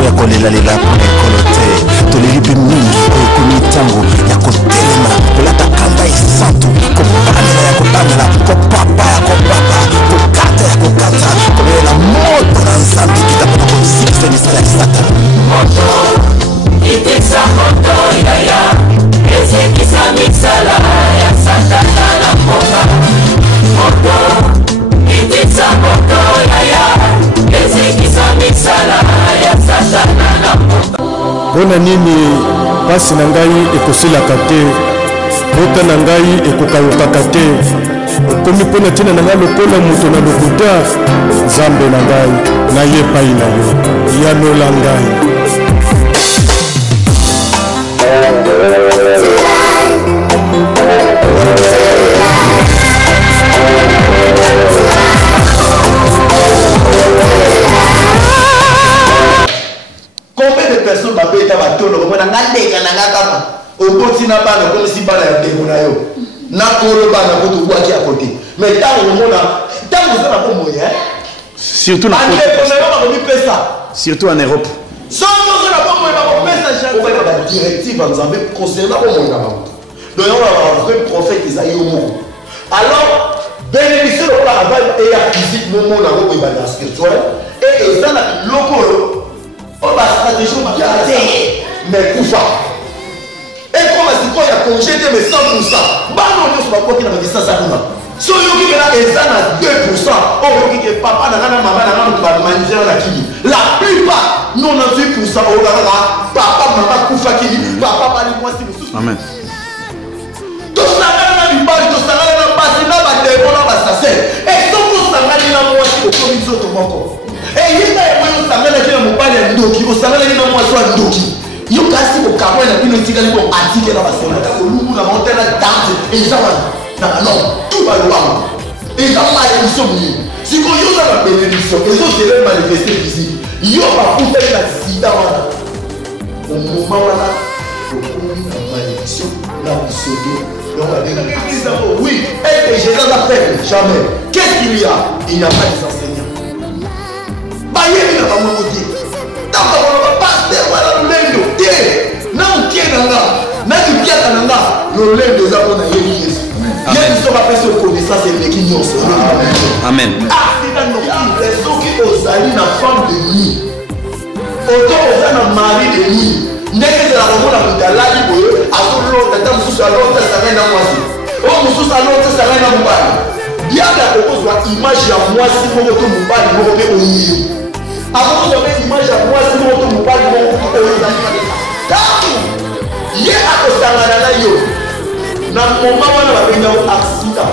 ntango ya kolelalela mpona ekolo te toleli mpe mingi oyo ekomi ntango ya kotelema kolata kanda esantu kobanela ya kobanela kopapa ya kopapa kokata ya kokata kobelela moto na nzambe kita mpona kosikisa misala ya satana moto itisa moto yaya ezekisa misala ya satana na mboka moto itisa moto yaya ezekisa misala ya satana na mboka. Bona nini pasi na ngai ekosilaka te bota na ngai ekokawukaka te okomi mpona ntina na ngai lokola moto na lokuta nzambe na ngai na ye epai na yo yanola ngai. Combien de personnes m'appellent à ma tour, on a des canagama, au continent, comme si pas la démonayo. N'a pas le ban à votre voix qui à côté. Mais tant que vous avez un moyen, surtout en Europe. Sans nous, on a pas moyen, on va la directive en Zambie concernant le monde. Donc, on va avoir un vrai prophète Isaïe au monde. Alors, bénéficier de la base et la physique, nous, on a un spirituel, et ça, le logo. On va stratégie mais pour ça. Et comme si quoi il y a congé mais 100%. Bah non, on va pas qu'il a dit ça ça nous. Si on dit que là ils à 2%, on dit que papa n'a maman n'a pas manger la qui. La plupart nous on a 8%. Oh là là, papa maman kufa qui, papa pas les moi si vous. Amen. Tout ça là du bal, tout ça là pas si là va démon là va ça c'est. Et tout ça là là moi si au commission de mon corps. Et il y a un sangala qui est mon père ndoki, au sangala qui est mon soir ndoki. Il y a aussi au Cameroun et puis le tigre pour attirer la passion. Au loup la montagne la danse et ça va. Non, tout va loin. Et ça va être une somme. Si vous avez la bénédiction, les autres se manifester ici. Il y a pas pour faire la sida. Au moment où là, la malédiction, la pseudo. Oui, est-ce que Jésus a fait? Jamais. Qu'est-ce qu'il y a? Il n'y a pas des enseignants. Bayemi na bango côté tamba ba pasteur wala lendo te na ukienanga na ukienanga lo lendo za bona yeli Yesu yeli so ba pesa connaissance et les nyonso Amen. Ah c'est dans nos raisons qui osali na femme de nuit auto osana mari de nuit ndeke za romona mudalali boyo azolo tata mususu alota sangana mwasi o mususu alota sangana mubali yaka kokozwa image ya mwasi moko to mubali moko pe oyiyo. Avant de mettre l'image à moi, si on ne peut pas le monde, il y a un accident. Dans le moment où on a un accident,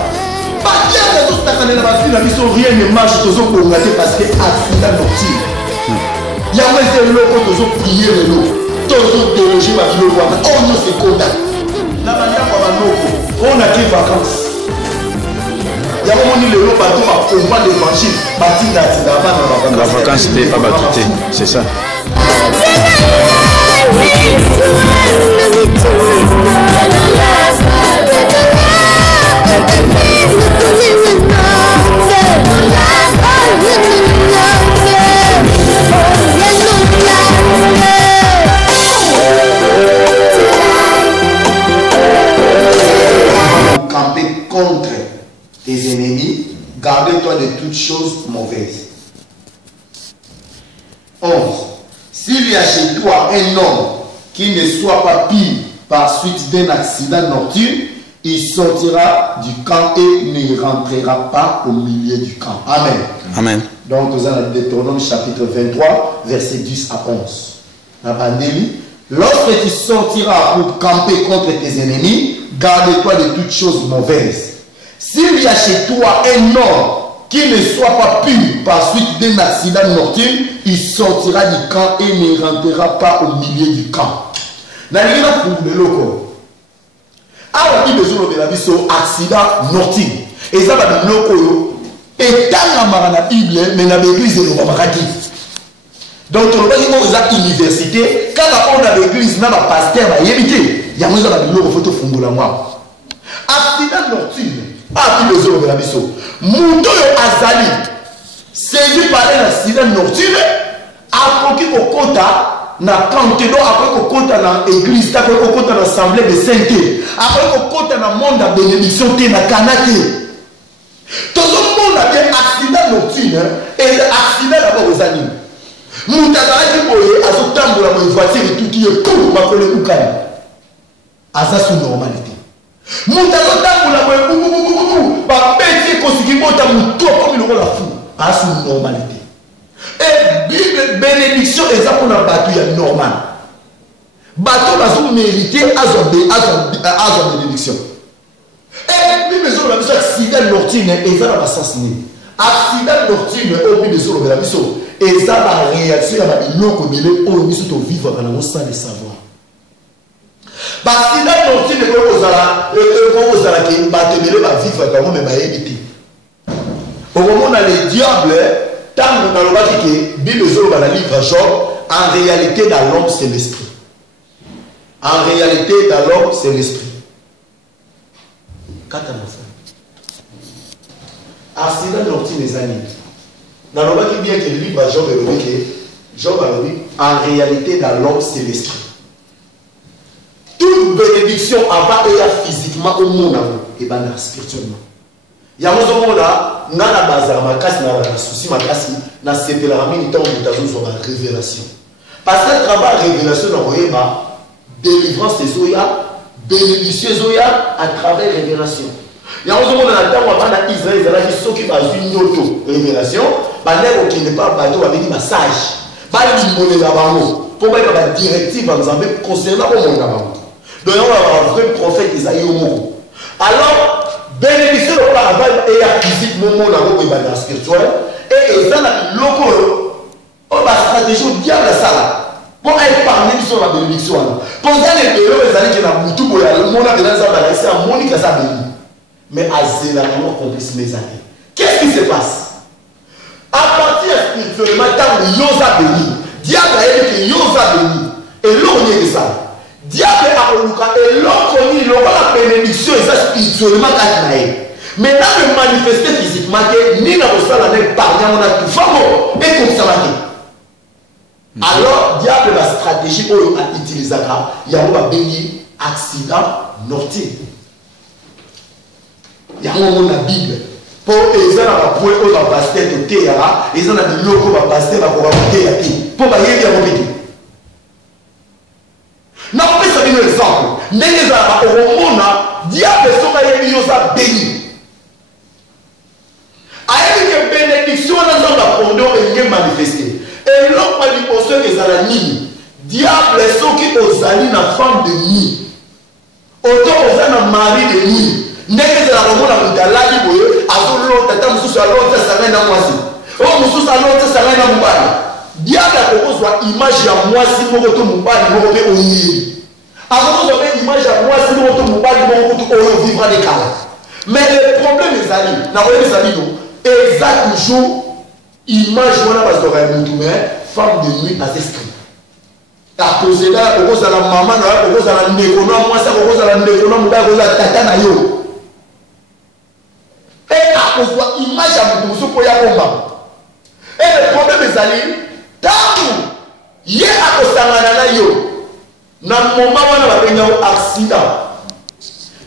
pas de tout ça, rien ne marche, tous on parce que accident nocturne. Il y a un loco, tous on prier le lot, tous on déloger ma vie, on ne se condamne. La manière on a des vacances. Il y a un moment où le bateau va combattre l'évangile, bâtir la vacances, c'est pas battu, c'est ça. Camper contre tes ennemis, gardez-toi de toutes choses mauvaises. 11. S'il y a chez toi un homme qui ne soit pas pire par suite d'un accident nocturne, il sortira du camp et ne rentrera pas au milieu du camp. Amen. Amen. Donc, nous allons Deutéronome chapitre 23, verset 10 à 11. Lorsque tu sortiras pour camper contre tes ennemis, garde-toi de toutes choses mauvaises. S'il y a chez toi un homme qui ne soit pas pur par suite d'un accident nocturne, il sortira du camp et ne rentrera pas au milieu du camp. N'allez pour le loco. Alors, il besoin de la vie sur accident nocturne. Et ça va de loco. Et dans la Bible, mais dans l'église de l'Obamaraki. Donc, on va dire que l'université, quand on a l'église, on a un pasteur, il y a un photo de la moi. Accident nocturne. Ah, il besoin de la vie sur. Mundo Azali, saisi par un accident nocturne, akoki kokota na kantedo, akoki kokota na église, akoki kokota na assemblée de sainteté, akoki kokota na monde ya bénédiction te na kana te. Tozomona te accident nocturne et accident d'abord aux animaux. Moto azalaki boye azotambola mo voiture etuki ye tout makolo ekukani aza sous normalité. Moto azotambola boye bububububu babeti ekosiki bota moto akomi lokola fou aza sous normalité. Et Bible bénédiction eza mpona bato ya normal. Bato bazomérite azwa bénédiction. Et Bible ezoloba biso accident nocturne eza na basens nini. Accident nocturne oyo Bible ezoloba biso et ça va réaction à l'iloko belé au miso to vivre dans le sans le savoir. Parce que là non tu ne peux pas que batebele va vivre dans le même éviter. Au moment où le diable tant dans le bas que Bible zolo dans le livre Job, en réalité dans l'homme c'est l'esprit. En réalité dans l'homme c'est l'esprit. Quand accident nocturne les années. Dans le qui bien que le livre Job a dit en réalité dans l'homme c'est l'esprit. Toute bénédiction avant et physiquement au monde et bien spirituellement. Il y a un moment là, on a la base à ma casse, on a la souci, ma casse, on a cette la ramine temps où sur la révélation. Parce que le travail révélation dans le délivrance des Zoya, bénédiction Zoya à travers révélation. Il y a un moment dans le temps où on a Israël, il qui s'occupe d'une auto révélation. Qui n'est pas bateau avec un massage. Pas une monnaie là-bas. Pour mettre la directive en Zambie concernant le monde là-bas. Donc, on va avoir un vrai prophète Isaïe au monde. Alors, bénédiction de la travail et physique, mon monde là-bas, spirituel. Et ça, le logo, on va stratégie au diable à ça. Pour épargner sur la bénédiction. Pour ça, les pays, les années qui ont tout pour le monde a besoin de c'est un monde qui a ça béni. Mais à Zéla, comment complice mes années. Qu'est-ce qui se passe? À partir spirituellement, tant que Yosa béni, diable a dit que Yosa béni, et l'on est de ça. Diable a dit et l'on connaît, l'on a la bénédiction, et ça spirituellement, mais là, le manifester physiquement, ni dans le sol, on a tout fait, et comme ça, alors, diable, la stratégie qu'on a utilisée, il y a un béni accident nocturne. Il y a un moment dans la Bible. Pour les gens qui ont un pasteur de terre, ils ont des locaux de pasteur qui ont un terre. Pour les gens qui ont un terre. Nous avons pris un exemple. Nous avons un diable qui a béni. Avec une bénédiction, nous avons manifesté. Et l'homme a dit pour ceux qui ont la nuit, diable est ceux qui ont la femme de nuit. Autant aux un mari de nuit. N'est-ce la romona mudalali boye azolo tata mususu alonza sanga na mwasi o mususu alonza sanga na mubali diable akozwa image ya mwasi moko to mubali moko pe oyiri akozwa pe image ya mwasi moko to mubali moko to oyo vivra de kala. Mais le problème est ali na oyo ezali no exact toujours image wana bazora mutu mais femme de nuit à esprit ta poseda okozala mama na okozala ndeko na mwasi okozala ndeko na mubali okozala tata na yo. Et à cause de l'image à mon pour y avoir. Et le problème est allé, tant que y a à cause de yo, dans le moment où on a eu un accident,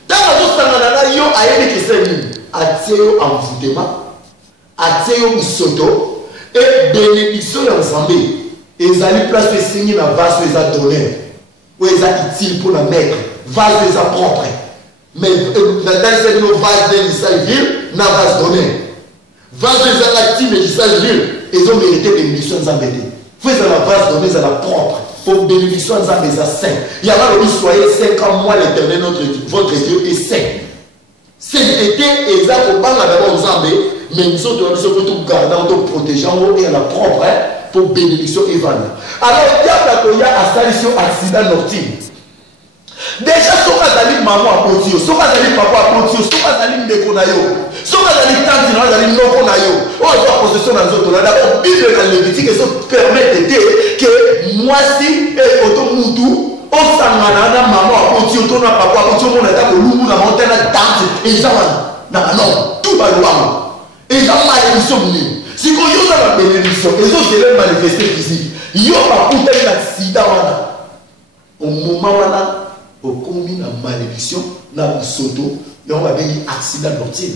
tant que yo a été question, a tiré en envoûtement, a tiré en soto, et bénédiction ensemble, et ils allaient place de signer dans le vase où ils ont donné, où ils ont utile pour la mettre, vase où ils ont propre. Mais dans le vase de l'Israël, n'a pas donné. Vase de l'actif de l'Israël, ils ont mérité bénédiction en Zambédé. Vous avez la vase donnée à la propre. Pour bénédiction en Zambédé, à 5. Il y a là où soyez 5 ans, moi l'éternel, votre Dieu est 5. Sainteté, et ça, on parle d'abord en Zambé, mais nous sommes tout gardant, tout protégeant, et à la propre, pour bénédiction et vanne. Alors, il y a à solution accident nocturne. Déjà, si on a dit maman à Potio, si on a dit papa à Potio, si on a dit Ndeko na yo, si on a dit tante, on a dit Noko na yo, on a dit possession dans les autres. D'abord, Bible dans Lévitique, et ça permet que moi si et auto mutu, on s'en a maman à Potio, on a papa à Potio, on a dit Loumu, on a monté la tante, et ça va. Non, tout va loin. Et ça va aller sur nous. Si on a la bénédiction, et ça c'est le manifester physique yo bakutani na sida wana au moment wana okomi na malédiction na busoto yo babengi accident mortel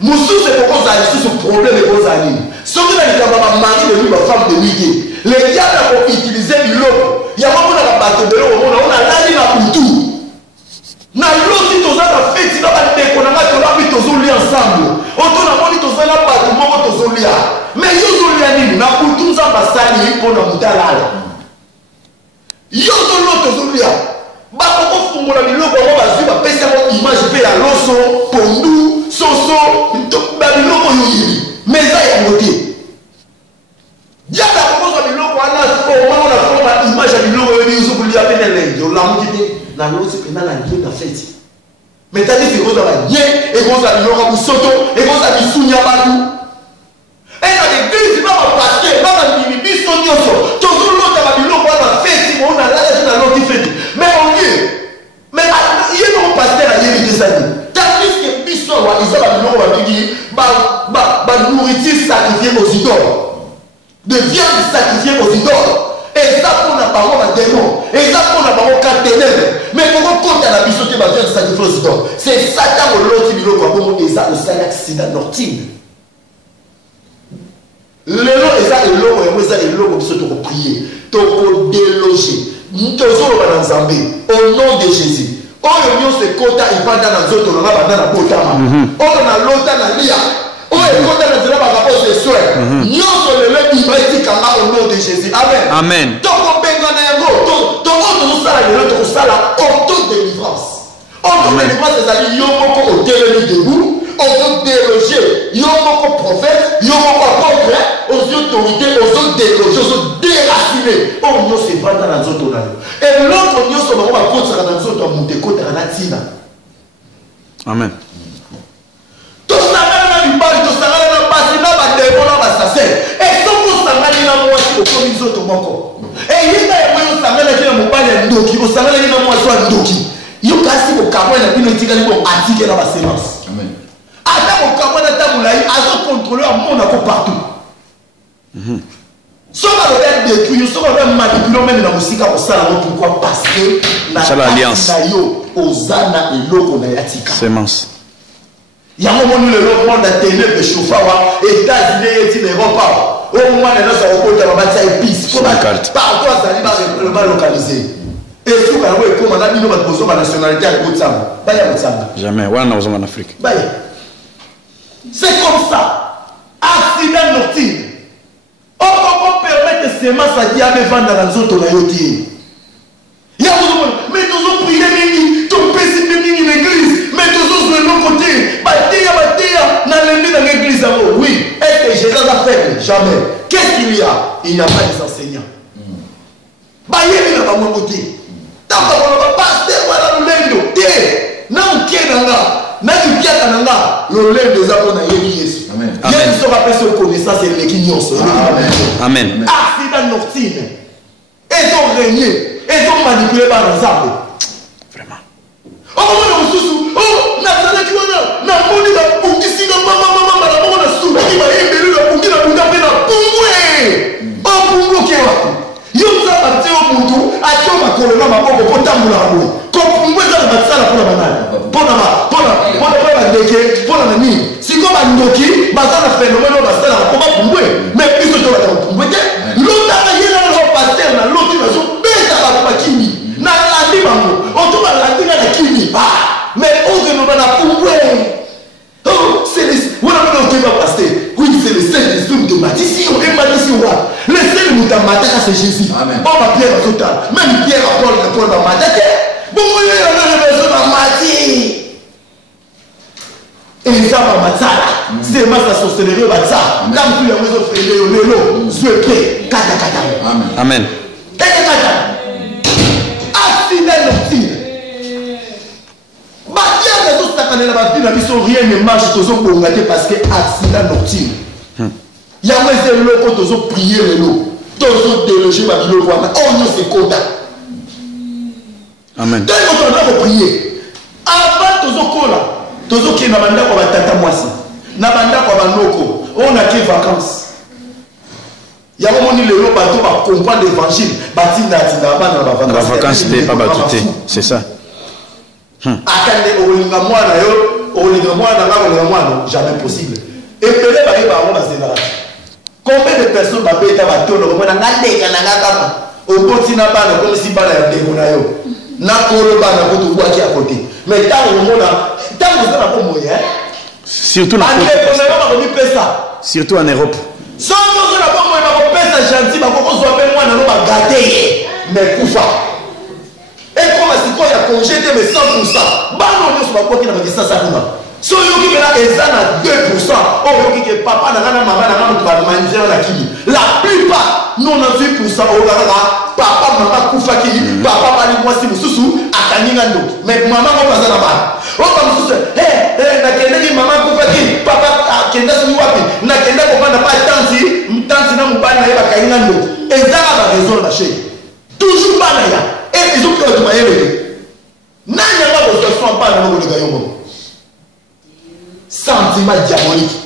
mususu ekozala lisusu problème ekozala nini soki na likambo bamari de lui bafemme de wige le diable akoutilize biloko yango monaka bato beloko mona ona lali na butu na loti toza na feti na bandeko na ngai tolabi tozolia ensemble oto namoni toza na bato moko tozolia mais yo ozolia nini na butu nzambe asali mpo na moto alala yo tolo tozolia bakokofungola biloko yango bazwi bapesi yango image mpe ya loso pondu soso babiloko oyo yili mais eza yango te diable akokozwa biloko wana omamo na fona image ya biloko oyo ozokolia mpe nelenge olamuki te na losi mpenza na ndio na feti mais tandis ekozwa baye ekozwa biloko ya busoto ekozwa misuni ya bato eza l'église na bapaster bana mimi biso nyonso tozolota babiloko wana feti moona lala na loti feti mais olie mais ye no pasteur ayebi te sani tandis que biso wa eza babiloko babengi nourriture sacrifiée aux idoles de viande sacrifiée aux idoles eza mpona bango badémon eza mpona bango katénèbre mais kokokota na biso te baviande sacrifiée aux idoles c'est ça ntango loti biloko ya bongo eza osali accident nortine lelo eza eloko yango eza eloko biso tokoprie tokodeloge tozoloba na nzambe au nom de jésus oyo nyonso ekota evanda na nzoto nanga banda na botama oyo nalota na lia oyo ekota na nzela bakapoze soin nyonso lelo biba etikanga au nom de jésus amen tokobengana yango tongo tozosala lelo tokosala autodélivrance autodélivrance ezali yo moko otelemi debout ozodeloge yo moko prophète yo moko apôtre aux autorités ozodeloge ozodéracine oyo nyonso evanda na nzoto na yo eloko nyonso bango bakotaka na nzoto ya moto ekotaka na ntina amen tosangana na mibali tosangana na basi na bademo na basaser esoko osangani na mwasi okomi nzoto moko eyinga yango osanganaki na mobali ya ndoki osanganaki na mwasi wa ndoki yo kasi bokamwa na bino etikali bo atike na basemence ata bokamwa na ta molai azokontrole amonako partout soki aloba détruire soki aloba manipule meme na mosika kosala ngo pourquoi parce que na yo oza na eloko na ya tika semence yango moni lelo monde ténèbre chauffa wa États-Unis eti na Europe au moins na sa okota babatsa épice partout azali ba localiser et tout quand on comme na bino ba bozo ba nationalité ya Botswana baya Botswana jamais wana na en Afrique baya c'est comme ça accident nocturne on peut permettre seulement ça dit à me vendre dans nzoto na yoti ya vous mais tous prier mingi tout pesi mingi l'église mais tous de l'autre côté batia na l'ennemi dans l'église oui est-ce que Jésus a fait jamais qu'est-ce qu'il y a il n'y a pas des enseignants bayeli na bango côté tamba ba pasteur wala lendo te na ukenanga na kipiaka nanga lolendo za pona yebi Yesu amen yesu sera pèse connaissance et l'équignos amen accident nocturne et ont régné et ont manipulé par ensemble vraiment oh na mususu oh na sana kiwana na moni na pungisi na mama na mama na suma ki ba yembelu na pungi na punga pe na pungwe oh pungo kewa yo za bateo mutu atio makolo na maboko potambula ngwe ko pungwe za batsala pona banana pona ndeke pona nani siko bandoki bazana phénomène basala ko ba pungwe mais biso to ba pungwe te lota na yena na pasteur na loti na so beta ba pakini na landi bango oto ba landi na kini mais on ne va pas pungwe oh c'est les voilà on ne va pas pasteur oui c'est le Saint-Esprit de Matthieu on est Matthieu wa le seul mutamata c'est Jésus amen on va Pierre total même Pierre Paul va mataka bon on a besoin de Matthieu et ça va matala c'est ma sorcellerie va ça quand tu as besoin de faire le lelo zweke kata amen kata accident nocturne rien ne marche parce que accident nocturne. Il y a des gens qui ont prié le lot. Tous ont délogé ma vie. On se compte. Amen. Dès que tu as prié, avant tous ont cola, tous ont qui n'a pas de tata moisi, n'a pas de noko. On a qui vacances. Il y y a un moment où les bateaux va comprendre l'évangile. La vacance n'est pas battue, c'est ça. Jamais possible. Et combien de personnes m'appellent à bateau, au continent, comme si pas la démonaio. Na koroba na koto kwa ki à côté. Mais tant au monde tant vous avez pas moyen. Surtout surtout en Europe. Sans vous avez pas moyen ba pesa gentil ba ko zo pe moi na no ba gâter. Mais kufa. Et comme si quoi ya congé mais 100%. Ba no nyo so ba ko ki na ba sasa kuna. So yo ki bela ezana 2%. Oh yo ki ke papa na maman na ba manger na kili. La plupart 98% au papa maman kufa ki papa bali mwasi mususu akaninga ndo mais maman ko bazana ba o ba mususu na kende ki maman kufa ki papa kenda sumi wapi na kenda ko banda pa tanti na mubali na yeba kaninga ndo ezaka ba raison na chez toujours pas na ya et ils ont que tu m'as élevé nani anga ko so pas na ngo de gayongo sentiment diabolique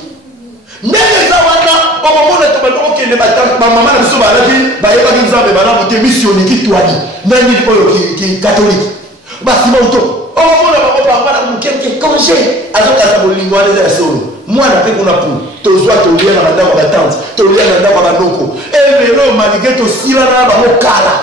mais ça wana au moment de tomber au kende maman na biso ba la vie ba yeba ki nzambe ba na bote missionnaire ki twali nani oyo ki catholique ba sima auto au moment de papa na mukeke congé azoka sa bolingo ala za solo mwana pe kuna pu tozwa tolia na ndako ba tante tolia na ndako ba noko et lelo malgré to sila na ba mokala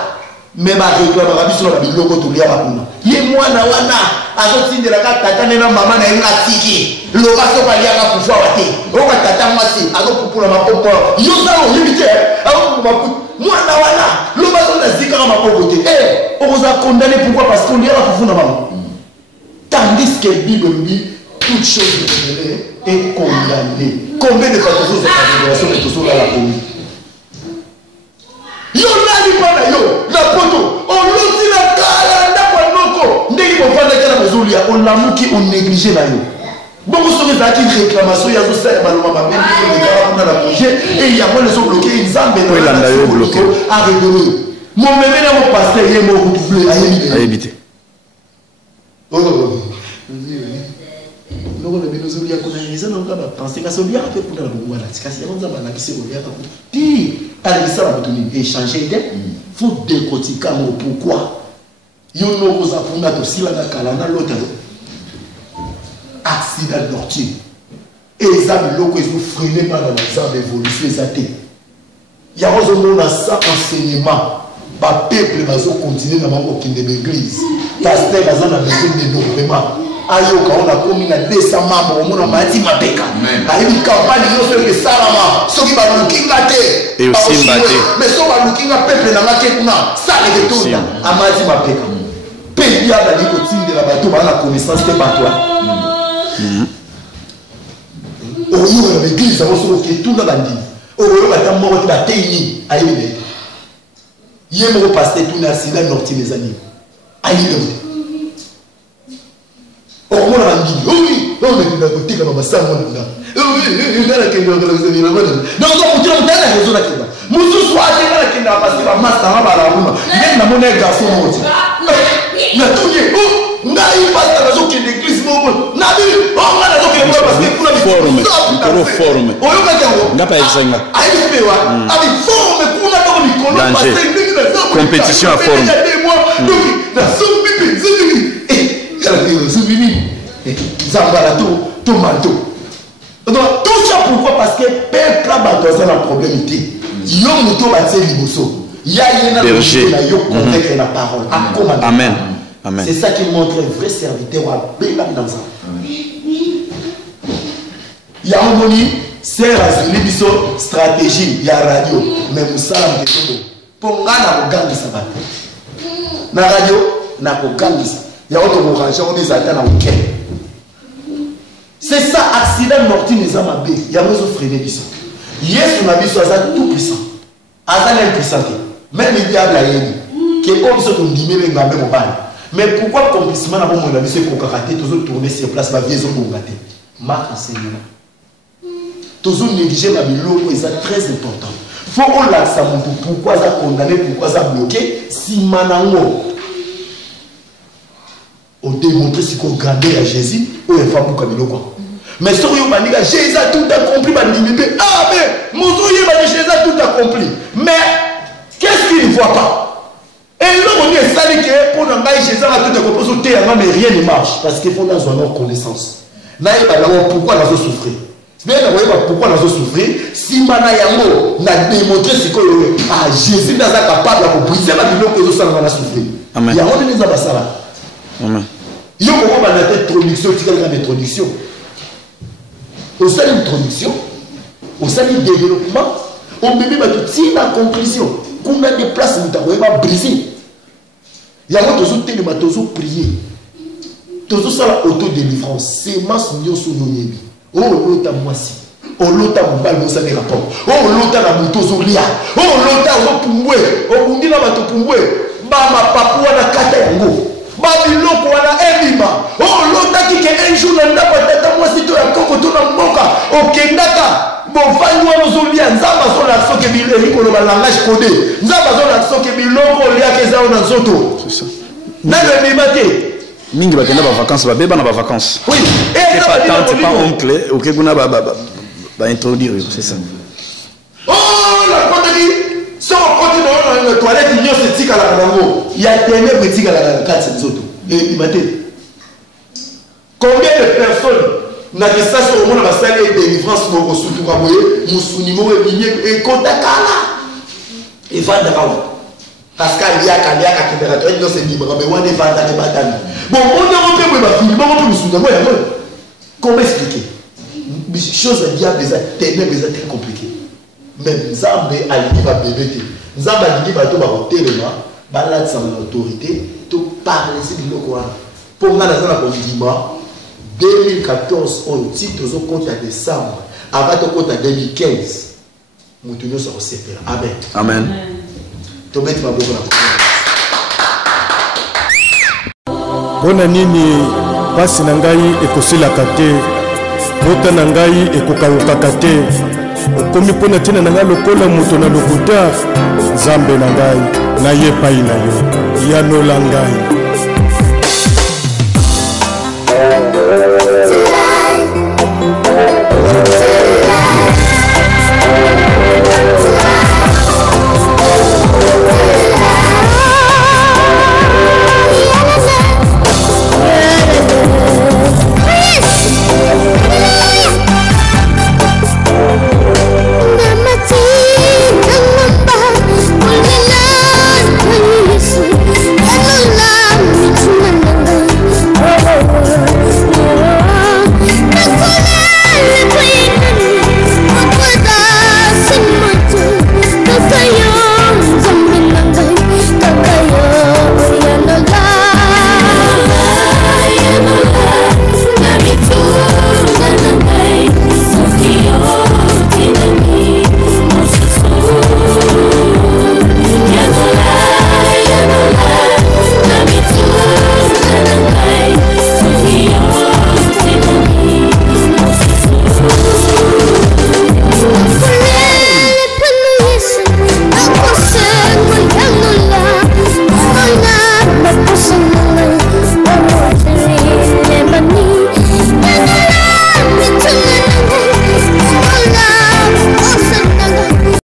mais ba réclame ba biso na biloko tolia ba kuna ye mwana wana azotindela ka tata na mama na yenga tiki loka so ba liaka kufa wate oka tata mwasi azokupula mapoko yo zalo yimite azokupa mwana wana loba so na zika mapoko te oza condamné pourquoi parce qu'on liaka kufuna mama tandis que Bible dit toute chose est condamnée. Combien de fois tu as la révélation de tout ça la commis? Yo nani pana yo la poto on loti la kala ndako noko ndeki ko fanda kala mazulia on lamuki on négligé na yo beaucoup sont des actes de réclamation ya zo sa baloma ba même les gars on a la projet et il y a moi les sont bloqués ils zambé oui landa yo bloqué arrêtez mon mémé na mon pasteur yé mo doublé à éviter loko le bino zolia kuna ngiza nonga ba penser ka solia pe kuna la bongwana tikasi ya nza bana kise olia ka pi alisa la botuni échanger idée faut décortiquer mon pourquoi yo no ko za funda to sila na kala na l'autre accident mortier et ça biloko ils freiner pas dans l'exemple d'évolution ezate ya ozo mona ça enseignement ba peuple bazo continuer na mako kinde l'église pasteur bazo na besoin de développement ayoka on a commis na 200 membres on a mati mapeka na une campagne yo fait que salama soki ba lukinga te et aussi mbaté mais so ba lukinga peuple na maket na ça les retourne à mati mapeka pays ya bali ko tindela bato ba na connaissance te ba toi oyo na l'église on se retrouve tout na bandi oyo ba ta moko ba teini ayebe yemo pasteur tout na sida norti mes amis ayebe on a dit oui on est dans côté comme ça on a oui il a que nous nous nous donc on peut dire la raison là que musu soit la que na parce que la master na bala uma même na mon garçon moti na tout dit oh na il passe la raison que l'église mo na bi on a la raison que parce que pour la forum oh yo ka jawo ngapa exanga ayi bewa abi forum kuna to ni kono parce que compétition à forum donc na so bibi Zambala tout manteau. Donc tout ça pourquoi? Parce que peuple a besoin d'un problème. Yo muto batse liboso. Ya yena yo convaincre la parole. Amen. Amen. C'est ça qui montre un vrai serviteur à bela dans ça. Ya omoni c'est la biso stratégie ya radio mais musala mteto. Pongana kogangi sabat. Na radio na kogangi. Ya auto moranger on des attentes en week-end. C'est ça, accident mortel les âmes à B. Il y a besoin de freiner ça. Yes, on a vu ça tout puissant. Azan impuissant. Même il y a la yéni. Qui est comme ça qu'on dit mais même au bail. Mais pourquoi complètement avant mon avis c'est qu'on karaté toujours tourner sur place ma vieille zone pour gâter. Marc enseignement. Toujours négliger ma bilo c'est très important. Faut on l'a ça pourquoi ça condamné pourquoi ça bloqué si manango. On démontre ce qu'on gardait à Jésus ou les femmes comme quoi. Mais si vous avez dit Jésus a tout accompli, ah mais Jésus a tout accompli. Mais qu'est-ce qu'il ne voit pas? Et là, on dit ça dit que pour nous, Jésus a tout accompli, mais rien ne marche. Parce qu'il faut dans une connaissance. Pourquoi nous avons souffert? Pourquoi nous avons souffert? Si nous avons démontré ce que Jésus n'est pas capable de briser la vie que nous avons souffert. Il y a un des ça. Amen. Il y a une introduction, une introduction. Au sein de l'introduction, au sein du développement, on peut même tout la conclusion. Qu'on a des places où on va briser. Il y a toujours tellement toujours prier. Toujours ça la auto-délivrance. C'est masse nous sur nos yébi. Oh l'autre moi si. Oh l'autre mobile nous ça des rapports. Oh l'autre la moto sur lia. Oh l'autre au pumwe. Oh on dit la moto pumwe. Ba ma papou na kata yango. Babiloko wana elima. Oh l'autre qui est un jour na ndako tata moi si to ya koko to na mboka. Okendaka. Bon vanyo ozolia nzamba zo la soke bileri ko ba langage codé. Nzamba zo la soke biloko lia keza na nzoto. C'est ça. Na le mimate. Mingi bakenda ba vacances ba beba na ba vacances. Oui. Et pas tante pas oncle OK kuna ba introduire c'est ça. Oh la pandémie. Si on continue dans la toilette, il y a ce tic à la rango. Il y a tellement de tic à la carte ces autres. Et imagine. Combien de personnes n'a que ça sur le monde va saler et délivrance pour surtout pour voyer musunimo et billet et kontakala. Et va d'abord. Parce qu'il y a quand il y a la température, il y a ce libre mais on est va dans les batailles. Bon, on est un peu ma fille, on peut musunimo et moi. Comment expliquer? Chose à dire déjà tellement très compliqué. Même Nzambe alingi ba bébé. Nzambe alingi ba to ba hotelema, ba la sans autorité, to parler si biloko wana. Pour nga na za kondima 2014 on titre zo compte à décembre, avant to compte à 2015. Mutu nyoso ko sepela. Amen. Amen. To mettre ma boka na. Bona nini pasi na ngai ekosilaka te. Bota na ngai ekokawukaka te. Okomi pona tina na ngai lokola moto na lokuta Nzambe na ngai na ye pai na yo yanola ngai.